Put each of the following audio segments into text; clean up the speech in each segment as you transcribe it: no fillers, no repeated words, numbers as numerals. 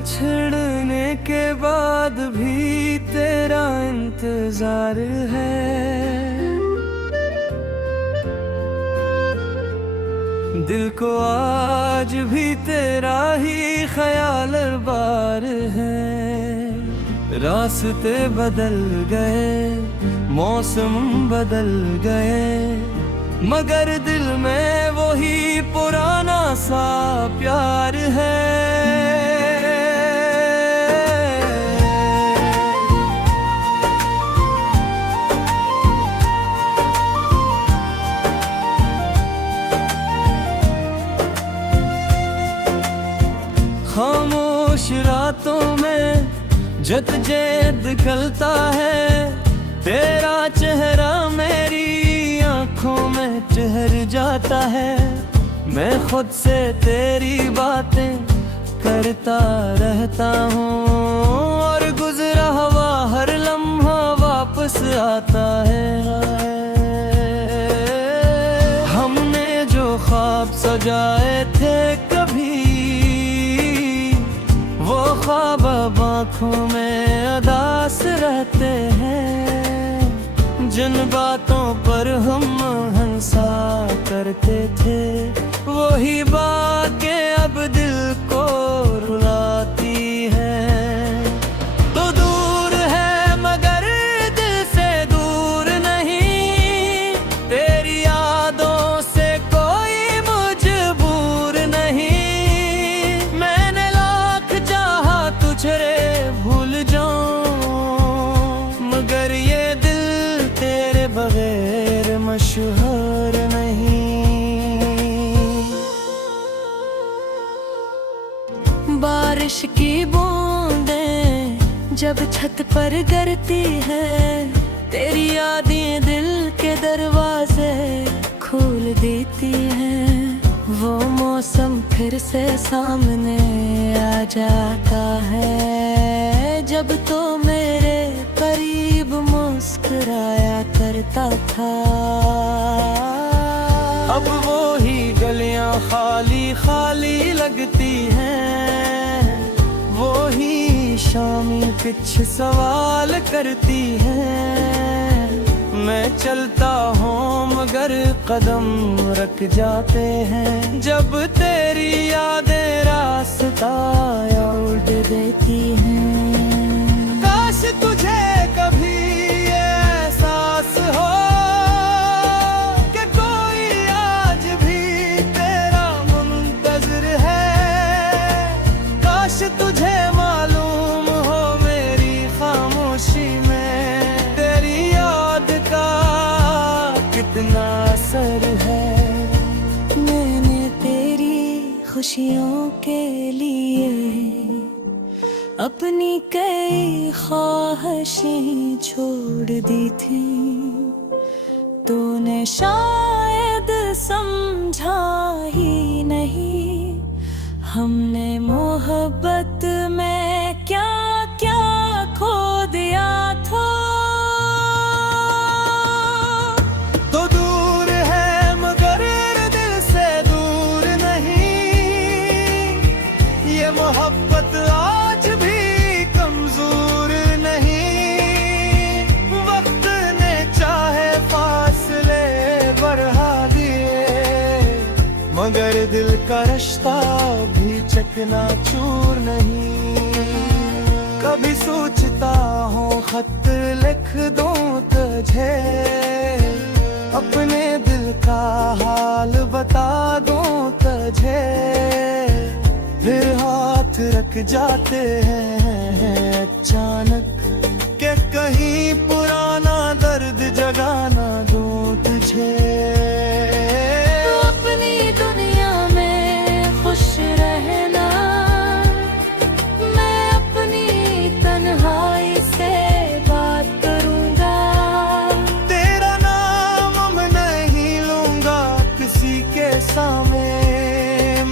छिड़ने के बाद भी तेरा इंतजार है। दिल को आज भी तेरा ही ख्याल बार है। रास्ते बदल गए, मौसम बदल गए, मगर दिल में वही पुराना सा प्यार है। खामोश रातों में जद्दोजहद निकलता है, तेरा चेहरा मेरी आंखों में ठहर जाता है। मैं खुद से तेरी बातें करता रहता हूँ और गुजरा हुआ हर लम्हा वापस आता है। हमने जो ख्वाब सजाए थे कभी, वो ख्वाब अब आँखों में अदास रहते हैं। जिन बातों पर हम हंसा करते थे, वही बातें अब दिल को रुलाती हैं। तो दूर है मगर दिल से दूर नहीं, तेरी यादों से कोई मजबूर नहीं। मैंने लाख चाहा तुझे भूल जाऊं, मगर ये दिल तेरे बगैर मशहूर नहीं। बारिश की बूंदें जब छत पर गिरती है, तेरी यादें दिल के दरवाजे खोल देती हैं। वो मौसम फिर से सामने आ जाता है, जब तो मेरे करीब मुस्कुराया करता था। अब वो ही गलियां खाली खाली लगती हैं, वो ही शामी कुछ सवाल करती हैं। मैं चलता हूँ मगर कदम रख जाते हैं, जब तेरी यादें रास्ता उड़ देती हैं। काश तुझे कभी ये एहसास हो कि कोई आज भी तेरा मुंतज़िर है। काश तुझे मालूम हो मेरी खामोशी में तेरी याद का कितना असर है। मैंने तेरी खुशियों के लिए अपनी कई ख्वाहिशें छोड़ दी थी, तूने शायद समझा ही नहीं। हमने मोहब्बत में क्या क्या खो दिया था। तो दूर है मगर दिल से दूर नहीं, ये मोहब्बत आज भी कमजोर नहीं। वक्त ने चाहे फासले बढ़ा दिए, मगर दिल का रिश्ता भी चकनाचूर नहीं। कभी सोचता हूँ खत लिख दूँ तुझे, अपने दिल का हाल बता दूँ तुझे। फिर हाथ रख जाते हैं अचानक कि कहीं पुराना दर्द जगा ना दूँ तुझे। तू अपनी दुनिया में खुश रहना, मैं अपनी तन्हाई से बात करूंगा। तेरा नाम मैं नहीं लूंगा किसी के सामने,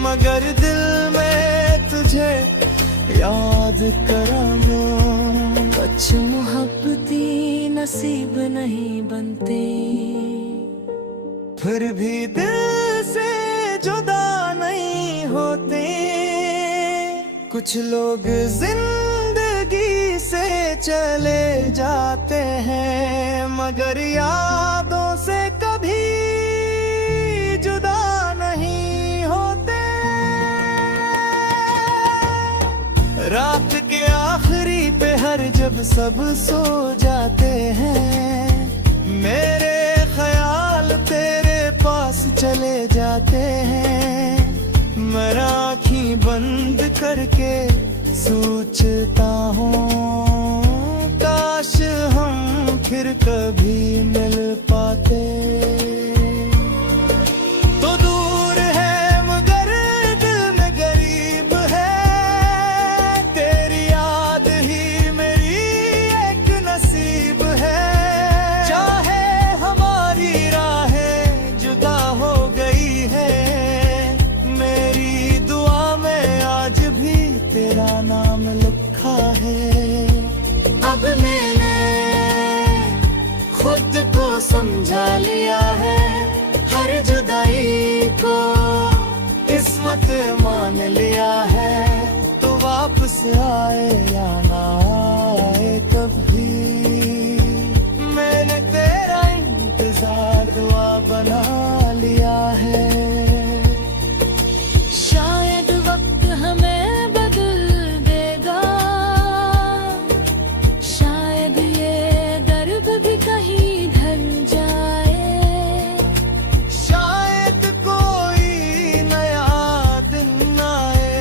मगर दिल में तुझे याद कराना। कुछ मोहब्बती नसीब नहीं बनते, फिर भी दिल से जुदा नहीं होते। कुछ लोग जिंदगी से चले जाते हैं, मगर यादों से कभी जुदा नहीं होते। रात के आखिरी पहर जब सब सो जाते हैं, मेरे ख्याल तेरे पास चले जाते हैं। मैं आँखें बंद करके सोचता हूँ, काश हम फिर कभी मिल पाते। तो दूर है मगर दिल में करीब है, तेरी याद ही मेरी एक नसीब है। चाहे हमारी राहें जुदा हो गई है, मेरी दुआ में आज भी तेरा नाम लिखा है। अब मैंने खुद को समझा लिया है, हर जुदाई को किस्मत मान लिया है। तो वापस आए या ना आए कभी, मैंने तेरा इंतजार दुआ बना लिया है। शायद वक्त हमें बदल देगा, शायद ये दर्द भी कहीं ढल जाए। शायद कोई नया दिन आए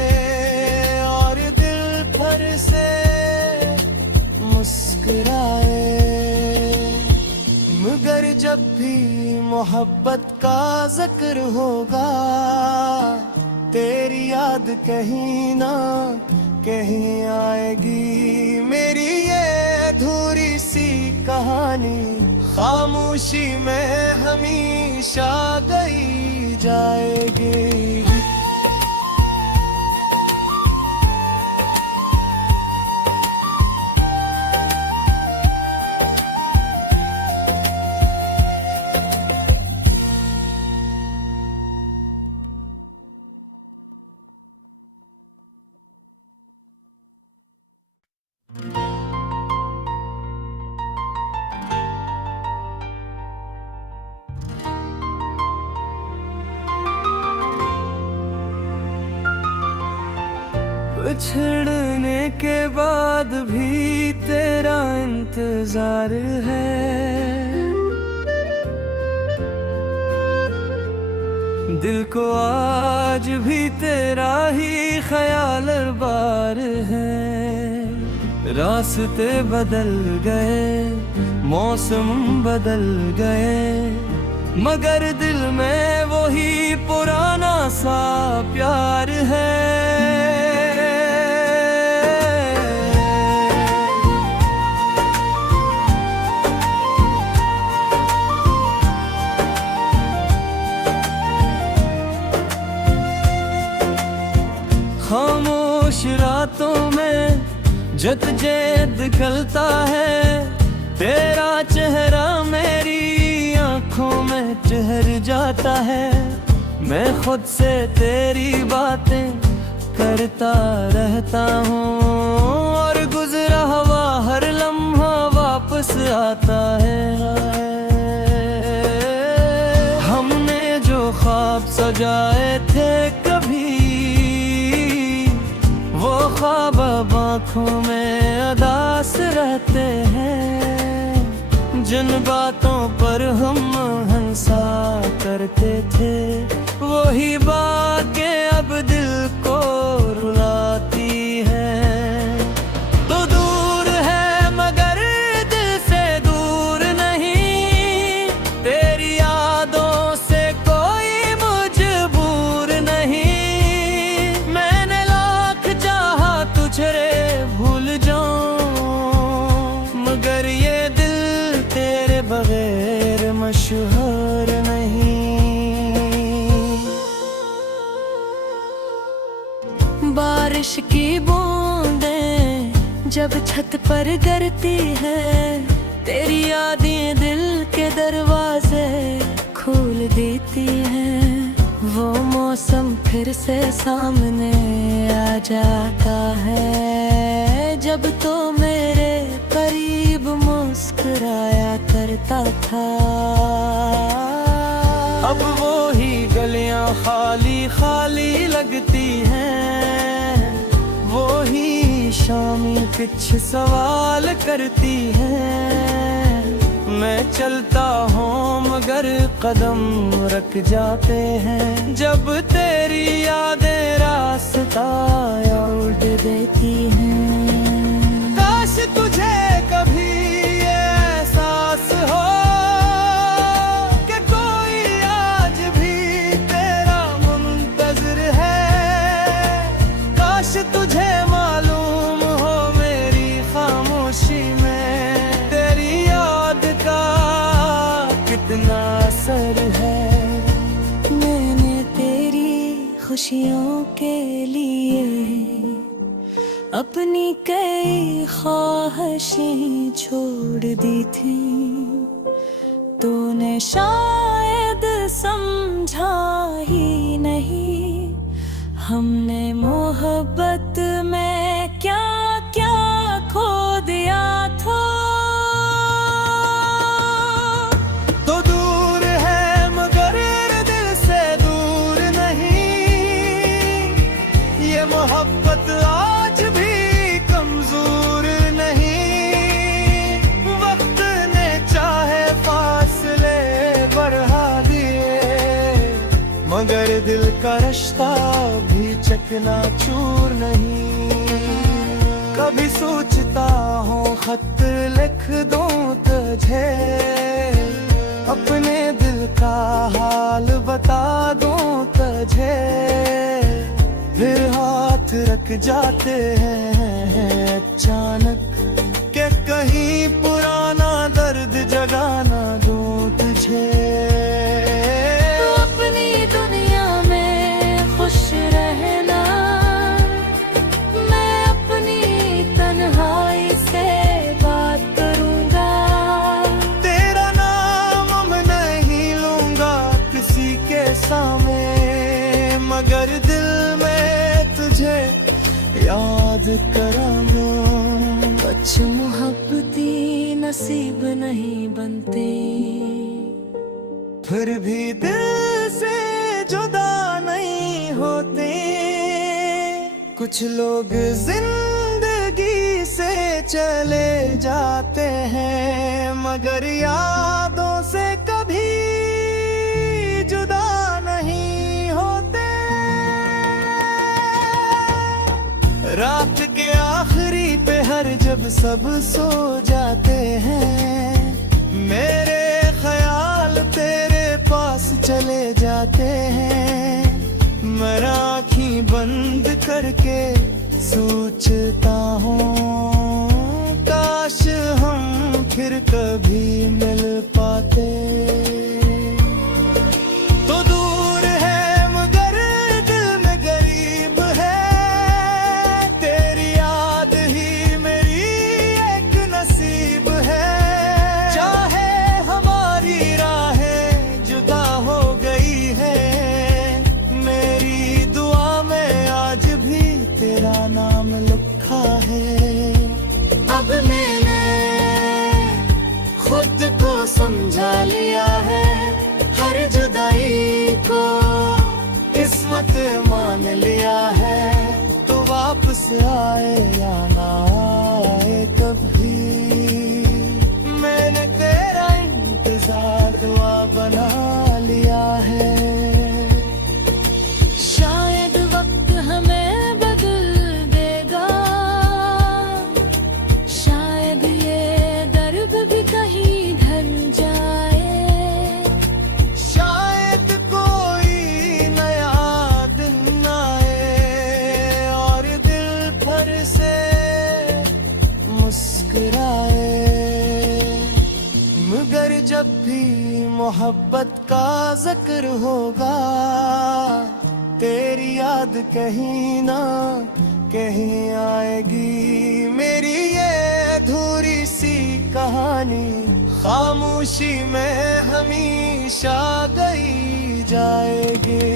और दिल भर से मुस्कुराए। मगर जब भी मोहब्बत का जिक्र होगा, तेरी याद कहीं ना कहीं आएगी। मेरी ये अधूरी सी कहानी खामोशी में हमेशा गई जाएगी। बिछड़ने के बाद भी तेरा इंतजार है, दिल को आज भी तेरा ही ख्याल बार है। रास्ते बदल गए, मौसम बदल गए, मगर दिल में वही पुराना सा प्यार है। खामोश रातों में जद्दोजहद खलता है, तेरा चेहरा मेरी आंखों में ठहर जाता है। मैं खुद से तेरी बातें करता रहता हूँ और गुजरा हुआ हर लम्हा वापस आता है। हमने जो ख्वाब सजाए थे कभी, वो ख्वाब अब आँखों में अदास रहते हैं। जिन बातों पर हम हंसा करते थे, वही बातें अब दिल को रुलाती हैं। तो दूर है मगर दिल से दूर नहीं, तेरी यादों से कोई मजबूर नहीं। मैंने लाख चाहा तुझे भूल जाऊं, मगर ये दिल तेरे बगैर मशहूर नहीं। बारिश की बूंदें जब छत पर गिरती है, तेरी यादें दिल के दरवाजे खोल देती हैं। वो मौसम फिर से सामने आ जाता है, जब तो मेरे करीब मुस्कुराया करता था। अब वो ही गलियां खाली खाली लगती हैं, वो ही शामी कुछ सवाल करती हैं। मैं चलता हूँ मगर कदम रख जाते हैं, जब तेरी यादें रास्ता उड़ देती हैं। काश तुझे कभी ये एहसास हो कि कोई आज भी तेरा मुंतज़िर है। काश तुझे मालूम हो मेरी खामोशी में तेरी याद का कितना असर है। मैंने तेरी खुशियों के लिए अपनी कई ख्वाहिशें छोड़ दी थी, तूने शायद समझा ही नहीं हमने मोहब्बत में क्या क्या खो दिया था। तो दूर है मगर दिल से दूर नहीं, ये मोहब्बत आज भी कमजोर नहीं। वक्त ने चाहे फासले बढ़ा दिए, मगर दिल का रिश्ता भी चकनाचूर नहीं। कभी सोचता हूँ खत लिख दूँ तुझे, अपने दिल का हाल बता दूँ तुझे, फिर हाथ रख जाते हैं अचानक कि कहीं पुराना दर्द जगाना दूँ तुझे। तू अपनी दुनिया में खुश रहना, मैं अपनी तन्हाई से बात करूंगा। तेरा नाम नहीं लूंगा किसी के सामने, मगर दिल में तुझे याद कराना। कुछ मोहब्बती नसीब नहीं बनते, फिर भी दिल से जुदा नहीं होते। कुछ लोग जिंदगी से चले जाते हैं, मगर यादों से कभी जुदा नहीं होते। रात के आखिरी पहर जब सब सो जाते हैं, मेरे ख्याल तेरे पास चले जाते हैं। मैं आँखें बंद करके सोचता हूँ काश हम फिर कभी मिल पाते। तो दूर है मगर दिल में करीब है, तेरी याद ही मेरी एक नसीब है। चाहे हमारी राहें जुदा हो गई है, मेरी दुआ में आज भी तेरा नाम लिखा है। अब मैंने खुद को समझा लिया है, हर जुदाई को किस्मत मान लिया है। तो वापस आए या ना आए कभी, मैंने तेरा इंतजार दुआ बना लिया है। शायद वक्त हमें बदल देगा, शायद ये दर्द भी कहीं ढल जाए। शायद कोई नया दिन आए और दिल भर से मुस्कुराए, मगर जब भी मोहब्बत का जिक्र होगा, तेरी याद कहीं ना कहीं आएगी। मेरी ये अधूरी सी कहानी खामोशी में हमेशा गई जाएगी।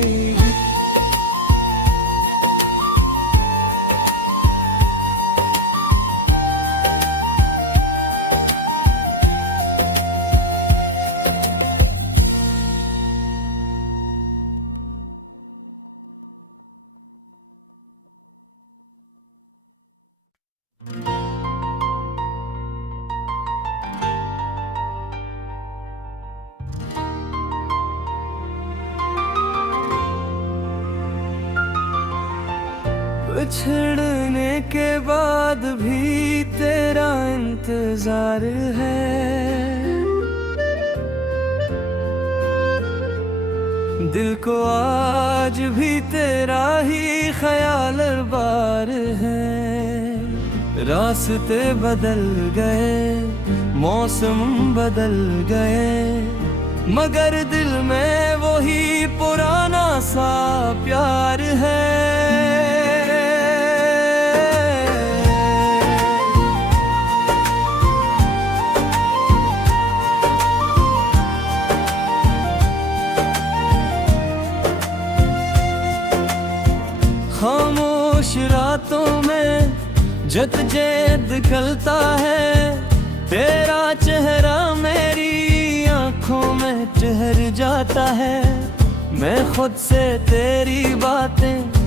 बिछड़ने के बाद भी तेरा इंतजार है। दिल को आज भी तेरा ही ख्याल बार है। रास्ते बदल गए, मौसम बदल गए, मगर दिल में वही पुराना सा प्यार है। खामोश रातों में जद्दोजहद खलता है, तेरा चेहरा मेरी आंखों में ठहर जाता है। मैं खुद से तेरी बातें